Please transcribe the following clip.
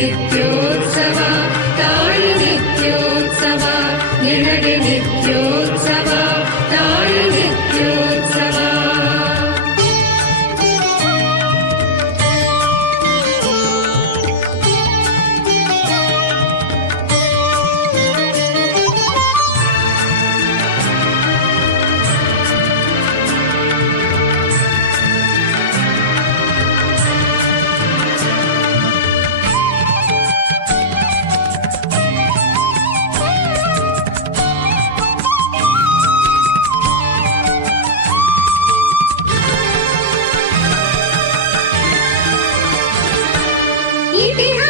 नित्योत्सवः ताणि नित्योत्सवः निगदि नित्यो eating